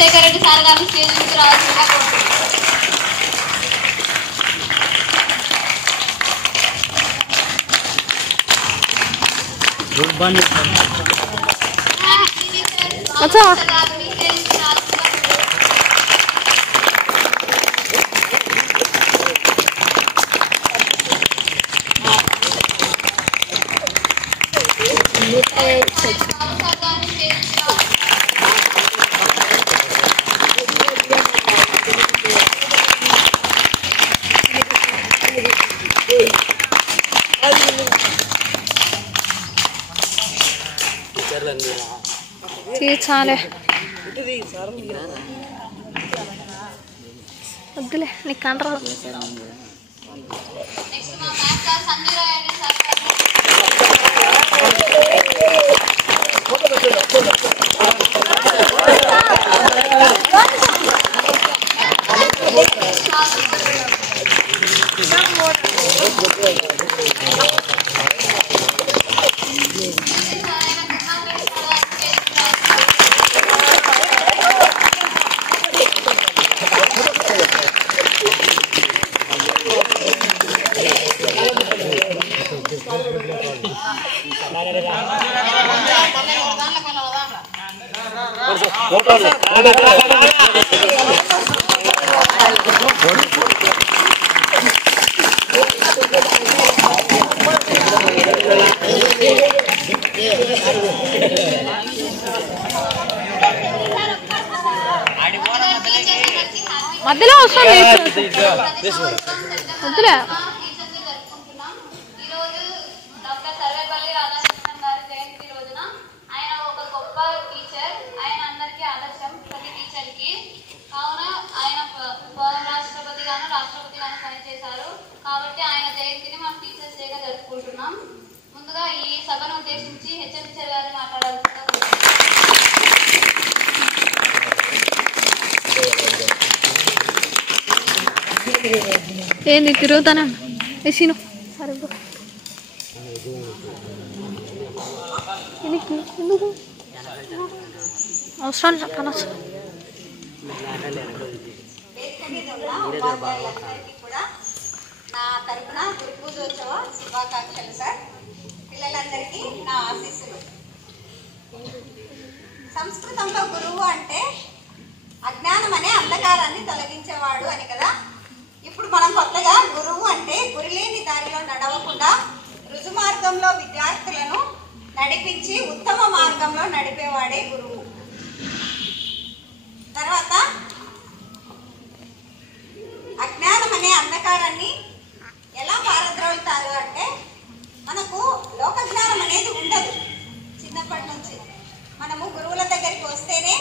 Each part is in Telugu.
రాజశేఖర రెడ్డి సార్ గారిని స్టేజ్ నుంచి రావాల్సిందిగా చాలే వద్దులే నీకు కంట్రోల్ మధ్యలో వస్తుంది వద్దులే కాబట్టి ఆయన జయంతిని మనం టీచర్స్ డేగా జరుపుకుంటున్నాం. ముందుగా ఈ సభను ఉద్దేశించి హెచ్ఎంటీచర్ గారిని మాట్లాడాల్సిందిగా ఏంది తిరుగుతానా వేసిను సరే ఎందుకు అవసరం అనవసరం నా తరపున గురు పూజోత్సవ శుభాకాంక్షలు సార్. పిల్లలందరికీ నా ఆశీస్సులు. సంస్కృతంలో గురువు అంటే అజ్ఞానం అనే అంధకారాన్ని తొలగించేవాడు అని కదా. ఇప్పుడు మనం కొత్తగా గురువు అంటే గురిలేని దారిలో నడవకుండా రుజు మార్గంలో విద్యార్థులను నడిపించి ఉత్తమ మార్గంలో నడిపేవాడే గురువు. తర్వాత అజ్ఞానం అనే అంధకారాన్ని ఎలా పారద్రోలుతారు అంటే మనకు లోక జ్ఞానం అనేది ఉండదు. చిన్నప్పటి నుంచి మనము గురువుల దగ్గరికి వస్తేనే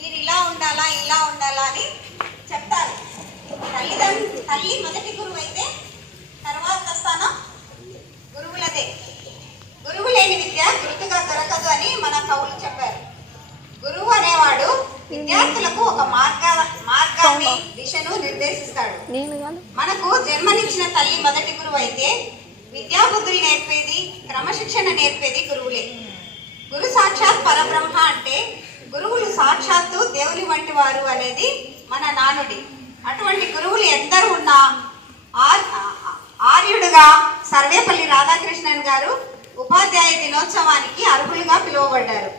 మీరు ఇలా ఉండాలా ఇలా ఉండాలా అని చెప్తారు. తల్లి మొదటి గురువు అయితే తర్వాత స్థానం గురువులదే. గురువు లేని విద్య గుర్తుగా దొరకదు అని మన కవులు చెప్పారు. గురువు అనేవాడు విద్యార్థులకు ఒక మార్గాన్ని దిశను నిర్దేశిస్తాడు. మనకు జన్మనిచ్చిన తల్లి మొదటి గురువు అయితే విద్యాబుద్ధులు నేర్పేది క్రమశిక్షణ నేర్పేది గురువులే. గురు సాక్షాత్ పరబ్రహ్మ అంటే గురువులు సాక్షాత్తు దేవుని వంటి వారు అనేది మన నానుడి. అటువంటి గురువులు ఎందరూ ఉన్నా ఆర్యుడుగా సర్వేపల్లి రాధాకృష్ణన్ గారు ఉపాధ్యాయ దినోత్సవానికి అర్హులుగా పిలువబడ్డారు.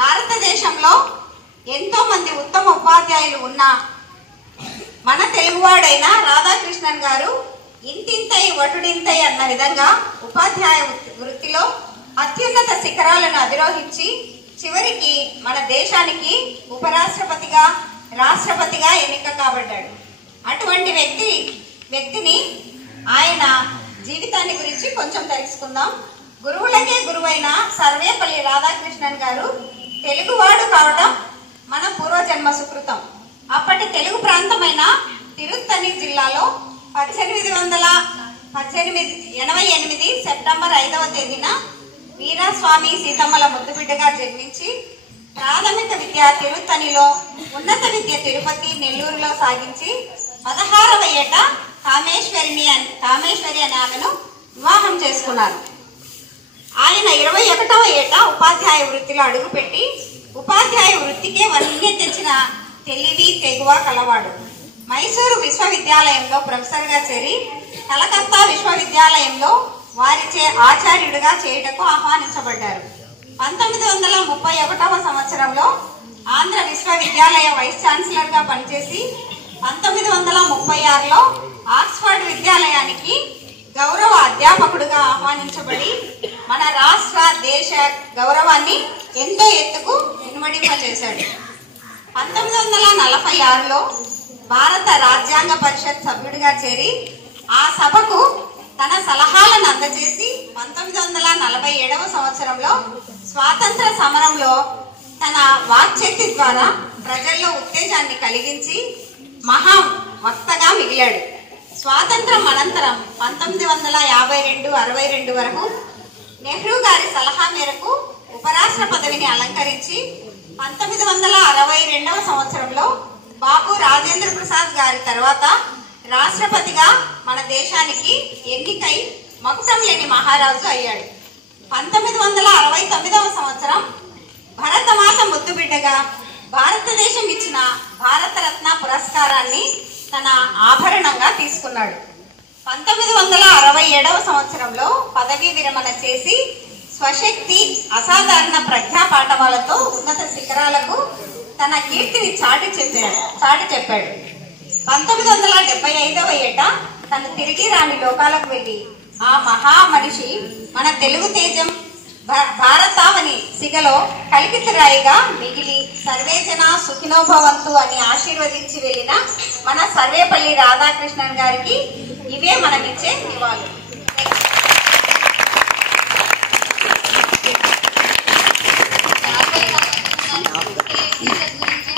భారతదేశంలో ఎంతో మంది ఉత్తమ ఉపాధ్యాయులు ఉన్నా మన తెలుగువాడైన రాధాకృష్ణన్ గారు ఇంతింతై వటుడింతై అన్న విధంగా ఉపాధ్యాయ వృత్తిలో అత్యున్నత శిఖరాలను అధిరోహించి చివరికి మన దేశానికి ఉపరాష్ట్రపతిగా రాష్ట్రపతిగా ఎన్నిక కాబడ్డాడు. అటువంటి వ్యక్తిని ఆయన జీవితాన్ని గురించి కొంచెం తెలుసుకుందాం. గురువులకే గురువైన సర్వేపల్లి రాధాకృష్ణన్ గారు తెలుగువాడు కావడం మన పూర్వజన్మ సుకృతం. అప్పటి తెలుగు ప్రాంతమైన తిరుత్తని జిల్లాలో 1888 సెప్టెంబర్ 5వ తేదీన వీరాస్వామి సీతమ్మల ముద్దుబిడ్డగా జన్మించి ప్రాథమిక విద్య తిరుత్తనిలో, ఉన్నత విద్య తిరుపతి నెల్లూరులో సాగించి 16వ ఏట కామేశ్వరి అనే ఆమెను వివాహం చేసుకున్నారు. ఆయన 21వ ఏట ఉపాధ్యాయ వృత్తిలో అడుగుపెట్టి ఉపాధ్యాయ వృత్తికే వన్నె తెచ్చిన తెలివి తెగువ కలవాడు. మైసూరు విశ్వవిద్యాలయంలో ప్రొఫెసర్గా చేరి కలకత్తా విశ్వవిద్యాలయంలో వారిచే ఆచార్యుడిగా చేయుటకు ఆహ్వానించబడ్డారు. 1931వ సంవత్సరంలో ఆంధ్ర విశ్వవిద్యాలయ వైస్ ఛాన్సలర్గా పనిచేసి 1936లో ఆక్స్ఫర్డ్ విద్యాలయానికి గౌరవ అధ్యాపకుడిగా ఆహ్వానించబడి మన రాష్ట్ర దేశ గౌరవాన్ని ఎంతో ఎత్తుకు ఇనుమడింపజేశాడు. 1946లో భారత రాజ్యాంగ పరిషత్ సభ్యుడిగా చేరి ఆ సభకు తన సలహాలను అందజేసి 1947వ సంవత్సరంలో స్వాతంత్ర సమరంలో తన వాక్శక్తి ద్వారా ప్రజల్లో ఉత్తేజాన్ని కలిగించి మహా వక్తగా మిగిలాడు. స్వాతంత్రం అనంతరం 1952-62 వరకు నెహ్రూ గారి సలహా మేరకు ఉపరాష్ట్ర పదవిని అలంకరించి 1962వ సంవత్సరంలో బాబు రాజేంద్ర ప్రసాద్ గారి తర్వాత రాష్ట్రపతిగా మన దేశానికి ఎన్నికై మకుటం లేని మహారాజు అయ్యాడు. 1969వ సంవత్సరం భరతమాత ముద్దుబిడ్డగా భారతదేశం ఇచ్చిన భారతరత్న పురస్కారాన్ని తన ఆభరణంగా తీసుకున్నాడు. 1967వ సంవత్సరంలో పదవీ విరమణ చేసి స్వశక్తి అసాధారణ ప్రజ్ఞా పాఠవాలతో ఉన్నత శిఖరాలకు తన కీర్తిని చాటి చెప్పాడు. 1975వ ఏట తను తిరిగి రాని లోకాలకు వెళ్లి ఆ మహా మనిషి మన తెలుగు తేజం భారతావని సిగలో కలికితురాయిగా మిగిలి సర్వేజన సుఖినోభవంతు అని ఆశీర్వదించి వెళ్ళిన మన సర్వేపల్లి రాధాకృష్ణన్ గారికి ఇవే మనమిచ్చే నివాళులు.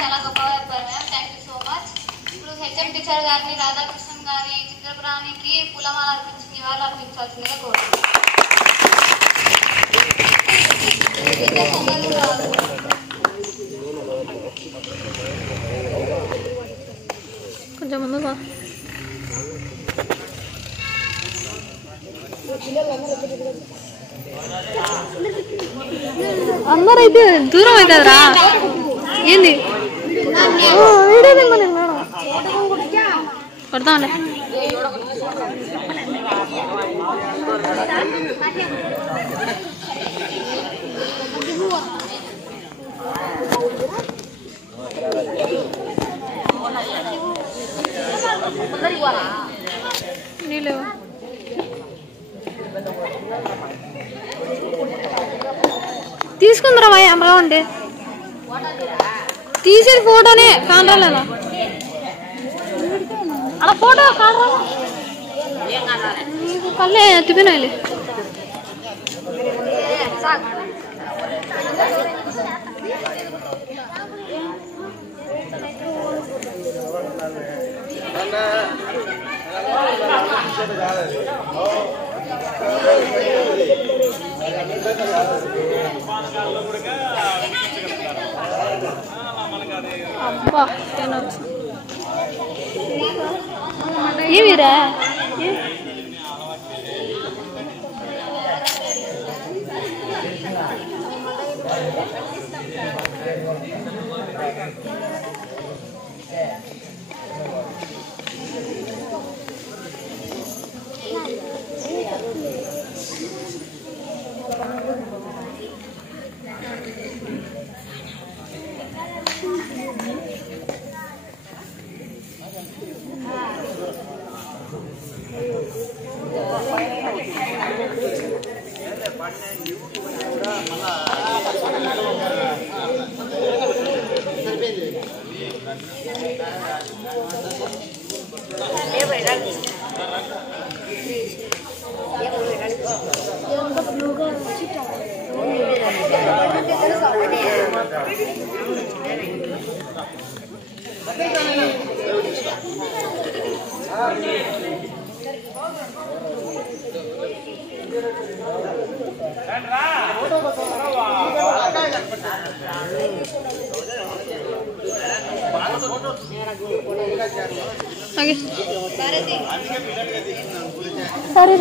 చాలా గొప్పగా చెప్పారు ma'am. Thank you so much. ఇప్పుడు హెచ్ఎం టీచర్ గారిని రాధాకృష్ణన్ గారి చిత్రపురానికి పూలమాల అర్పించి నివాళులు అర్పించాల్సిందిగా కోరుతున్నాను. కొంచెం ముందుగా అందరైతే దూరం అవుతుందిరా. ఏంది పడతాంలే. నీళ్ళు తీసుకుందరా భయ అమ్మగా ఉంటే తీసేది ఫోటోనే కానరాలేదా అలా ఫోటో కానరా నీకు కళ్ళే తిప్పినాయి. అబ్బా ఏమిరా సరే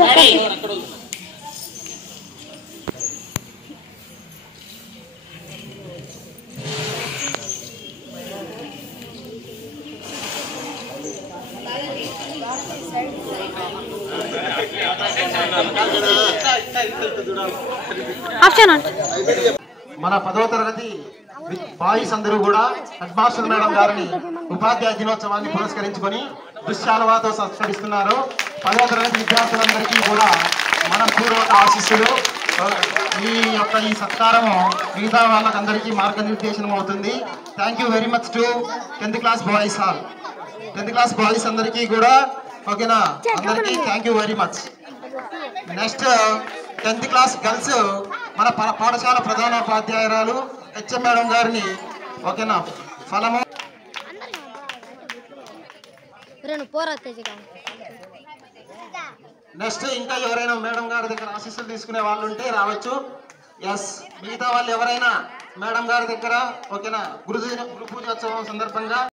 ఆప్షన్ అంటే మన 10వ తరగతి బాయ్స్ అందరూ కూడా హెడ్ మాస్టర్ మేడం గారిని ఉపాధ్యాయ దినోత్సవాన్ని పురస్కరించుకొని దుశ్శాలువాతో సత్కరిస్తున్నారు. 10వ తరగతి విద్యార్థులందరికీ కూడా మన పూర్వక ఆశీస్సులు. ఈ సత్కారము మిగతా వాళ్ళకందరికీ మార్గనిర్దేశనం అవుతుంది. Thank you very much to 10th class boys all. 10th class boys అందరికీ కూడా ఓకేనా, అందరికీ thank you very much. Next 10th class girls మన పాఠశాల ప్రధానోపాధ్యాయురాలు హెచ్ఎం మేడం గారిని ఓకేనా ఫలము. నెక్స్ట్ ఇంకా ఎవరైనా మేడం గారి దగ్గర ఆశీస్సులు తీసుకునే వాళ్ళు ఉంటే రావచ్చు. ఎస్, మిగతా వాళ్ళు ఎవరైనా మేడం గారి దగ్గర ఓకేనా గురు పూజోత్సవం సందర్భంగా